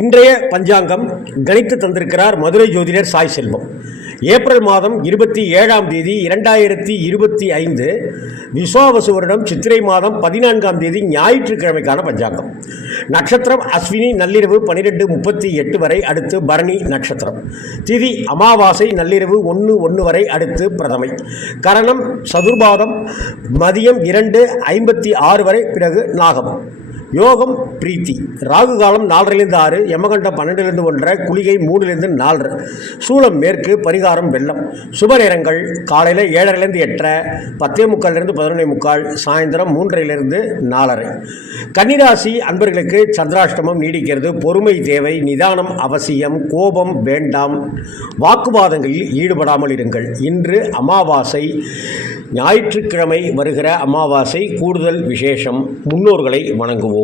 இன்றைய பஞ்சாங்கம் கணித்து தந்திருக்கிறார் மதுரை ஜோதிடர் சாய் செல்வம். ஏப்ரல் மாதம் 27ஆம் தேதி 2025 விஸ்வாவசு வருடம் சித்திரை மாதம் 14ஆம் தேதி ஞாயிற்றுக்கிழமைக்கான பஞ்சாங்கம். நட்சத்திரம் அஸ்வினி நள்ளிரவு 12:38 வரை, அடுத்து பரணி நட்சத்திரம். திதி அமாவாசை நள்ளிரவு 1:01 வரை, அடுத்து பிரதமை. கரணம் சதுர்பாதம் மதியம் 2:56 வரை, பிறகு நாகம். யோகம் பிரீத்தி. ராகு காலம் 4:06, யமகண்டம் 12:1, குளிகை 3:4, சூலம் மேற்கு, பரிகாரம் வெள்ளம். சுப நேரங்கள் காலையில் 7:30 8:30, 10:45 11:45, சாயந்தரம் 3:00 4:30. கன்னிராசி அன்பர்களுக்கு சந்திராஷ்டமம் நீடிக்கிறது. பொறுமை தேவை, நிதானம் அவசியம், கோபம் வேண்டாம், வாக்குவாதங்களில் ஈடுபடாமல் இருங்கள். இன்று அமாவாசை, ஞாயிற்றுக்கிழமை வருகிற அமாவாசை கூடுதல் விசேஷம். முன்னோர்களை வணங்குவோம்.